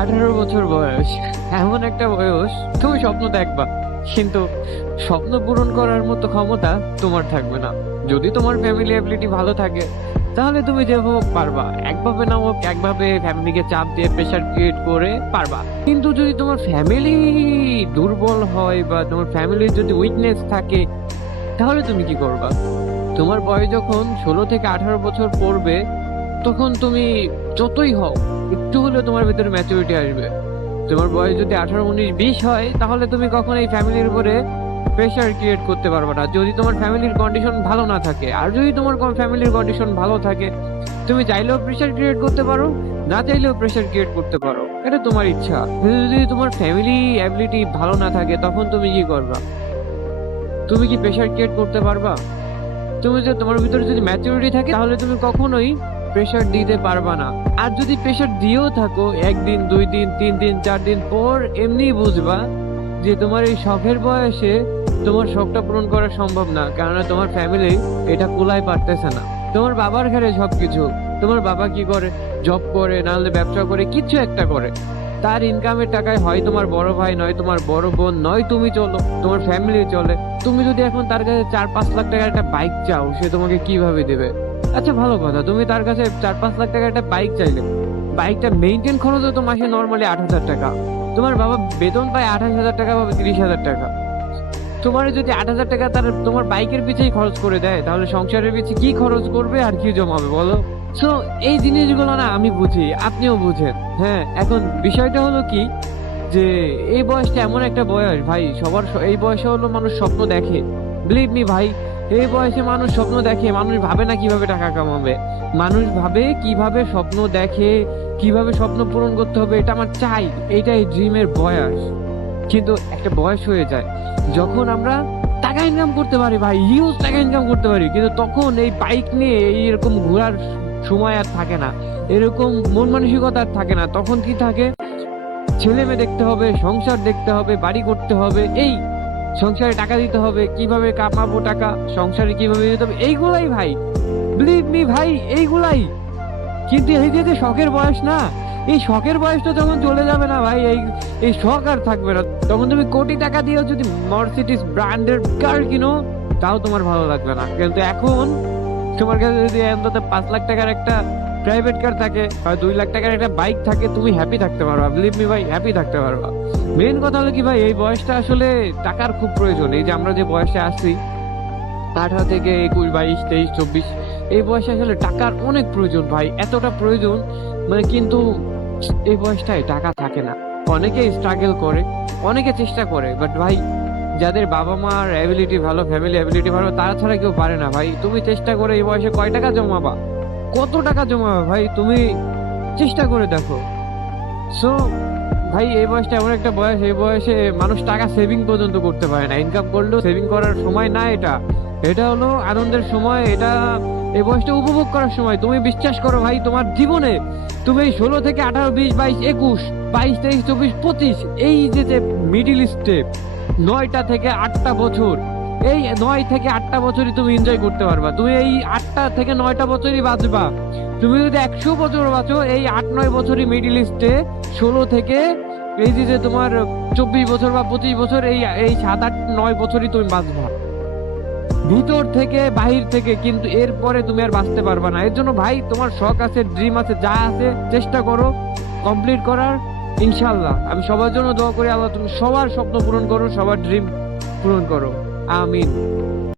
আঠারো বছর বয়স, এমন একটা বয়স, তুমি স্বপ্ন দেখবা, কিন্তু স্বপ্ন পূরণ করার মতো ক্ষমতা তোমার থাকবে না। যদি তোমার ফ্যামিলি অ্যাবিলিটি ভালো থাকে, তাহলে তুমি যে হোক পারবা, একভাবে না হোক, একভাবে ফ্যামিলিকে চাপ দিয়ে প্রেশার ক্রিয়েট করে পারবা। কিন্তু যদি তোমার ফ্যামিলি দুর্বল হয় বা তোমার ফ্যামিলির যদি উইকনেস থাকে, তাহলে তুমি কি করবা? তোমার বয়স যখন ষোলো থেকে আঠারো বছর পড়বে, তখন তুমি যতই হও একটু হলেও তোমার ভিতরে ম্যাচুরিটি আসবে। তোমার বয়স যদি আঠারো, উনিশ, বিশ হয়, তাহলে তুমি কখনো এই ফ্যামিলির উপরে প্রেশার ক্রিয়েট করতে পারবে না। যদি তোমার ফ্যামিলির কন্ডিশন ভালো না থাকে, আর যদি তোমার ফ্যামিলির কন্ডিশন ভালো থাকে, তুমি চাইলেও প্রেশার ক্রিয়েট করতে পারো, না চাইলেও প্রেশার ক্রিয়েট করতে পারো। এটা তোমার ইচ্ছা। যদি তোমার ফ্যামিলি অ্যাবিলিটি ভালো না থাকে, তখন তুমি কি করবা? তুমি কি প্রেশার ক্রিয়েট করতে পারবা? তুমি যে তোমার ভিতরে যদি ম্যাচুরিটি থাকে, তাহলে তুমি কখনোই প্রেশার দিতে পারবা না। আর যদি প্রেশার দিয়েও থাকো, একদিন, দুই দিন, তিন দিন, চার দিন পর এমনি বুঝবা যে তোমার এই শখের বয়সে তোমার শখটা পূরণ করা সম্ভব না, কেননা তোমার ফ্যামিলি এটা কুলাই পারতেছে না। তোমার বাবার ঘরে সব কিছু তোমার বাবা কি করে? জব করে নাহলে ব্যবসা করে কিছু একটা করে। তার ইনকামের টাকায় হয় তোমার বড় ভাই, নয় তোমার বড় বোন, নয় তুমি চলো, তোমার ফ্যামিলি চলে। তুমি যদি এখন তার কাছে চার পাঁচ লাখ টাকার একটা বাইক চাও, সে তোমাকে কীভাবে দেবে? আচ্ছা ভালো কথা। তুমি তার কাছে চার পাঁচ লাখ টাকা একটা বাইক চাইলে। বাইকটা মেনটেন খরচ তো মাসে নর্মালি আট হাজার টাকা। তোমার বাবা বেতন পায় আঠাশ হাজার টাকা বা তিরিশ হাজার টাকা। তোমার যদি আট হাজার টাকা তার, তোমার বাইকের পিছেই খরচ করে দেয়, তাহলে সংসারের পিছে কি খরচ করবে আর কি জমাবে বলো? সো এই জিনিসগুলো না আমি বুঝি, আপনিও বুঝেন। হ্যাঁ এখন বিষয়টা হলো কি যে, এই বয়সটা এমন একটা বয়স, ভাই, সবার এই বয়সে হলো মানুষ স্বপ্ন দেখে। বিলিভ মি ভাই এই বয়সে মানুষ স্বপ্ন দেখে, মানুষ ভাবে না কীভাবে টাকা কামাবে। মানুষ ভাবে কীভাবে স্বপ্ন দেখে, কীভাবে স্বপ্ন পূরণ করতে হবে, এটা আমার চাই, এটাই ড্রিমের বয়স। কিন্তু একটা বয়স হয়ে যায়, যখন আমরা টাকা ইনকাম করতে পারি ভাই হিউজ টাকা ইনকাম করতে পারি, কিন্তু তখন এই বাইক নিয়ে এই এরকম ঘোরার সময় আর থাকে না, এরকম মন মানসিকতা আর থাকে না, তখন কি থাকে? ছেলে মেয়ে দেখতে হবে, সংসার দেখতে হবে, বাড়ি করতে হবে, এই সংসারে টাকা দিতে হবে, কীভাবে কামাবো টাকা, সংসারে কীভাবে দিতে হবে, এইগুলাই ভাই। বিলিভ মি ভাই, এইগুলাই। কিন্তু এই যে শখের বয়স না, এই শখের বয়সটা যখন চলে যাবে না ভাই, এই এই শখ আর থাকবে না। তখন তুমি কোটি টাকা দিয়েও যদি মার্সিডিস ব্র্যান্ডের কার কিনো, তাও তোমার ভালো লাগবে না। কিন্তু এখন তোমার কাছে যদি অন্তত পাঁচ লাখ টাকার একটা প্রাইভেট কার থাকে বা দুই লাখ টাকার একটা বাইক থাকে, তুমি হ্যাপি থাকতে পারবা। বিলিভ মি ভাই হ্যাপি থাকতে পারবা। মেন কথা হলো কি ভাই, এই বয়সটা আসলে টাকার খুব প্রয়োজন। এই যে আমরা যে বয়সে আসছি আঠারো থেকে একুশ, বাইশ, তেইশ, চব্বিশ, এই বয়সে আসলে টাকার অনেক প্রয়োজন ভাই, এতটা প্রয়োজন মানে কিন্তু এই বয়সটায় টাকা থাকে না। অনেকে স্ট্রাগল করে, অনেকে চেষ্টা করে বাট ভাই, যাদের বাবা মার অ্যাবিলিটি ভালো ফ্যামিলি অ্যাবিলিটি ভালো, তারা ছাড়া কেউ পারে না ভাই। তুমি চেষ্টা করে এই বয়সে কয় টাকা জমাবা? কত টাকা জমাবে ভাই, তুমি চেষ্টা করে দেখো। সো ভাই, এই বয়সটা এমন একটা বয়স, এই বয়সে মানুষ টাকা সেভিং পর্যন্ত করতে পারে না। ইনকাম করলেও সেভিং করার সময় না এটা। এটা হলো আনন্দের সময়, এটা এই বয়সটা উপভোগ করার সময়। তুমি বিশ্বাস করো ভাই, তোমার জীবনে তুমি ষোলো থেকে আঠারো, বিশ, বাইশ, একুশ, বাইশ, তেইশ, চব্বিশ, পঁচিশ, এই যে যে মিডিল স্টেপ নয়টা থেকে আটটা বছর এই নয় থেকে আটটা বছরই তুমি এনজয় করতে পারবা। তুমি এই আটটা থেকে নয়টা বছরই বাঁচবা। তুমি যদি একশো বছর বাঁচো, এই আট নয় বছরই মিডিল ইস্টে ষোলো থেকে এই যে তোমার চব্বিশ বছর বা পঁচিশ বছর, এই এই সাত আট নয় বছরই তুমি বাঁচবা। ভিতর থেকে বাহির থেকে কিন্তু এরপরে তুমি আর বাঁচতে পারবা না। এর জন্য ভাই, তোমার শখ আছে ড্রিম আছে, যা আছে, চেষ্টা করো। কমপ্লিট করার ইনশাল্লাহ আমি সবার জন্য দোয়া করি, আল্লাহ তুমি সবার স্বপ্ন পূরণ করো, সবার ড্রিম পূরণ করো। Amin.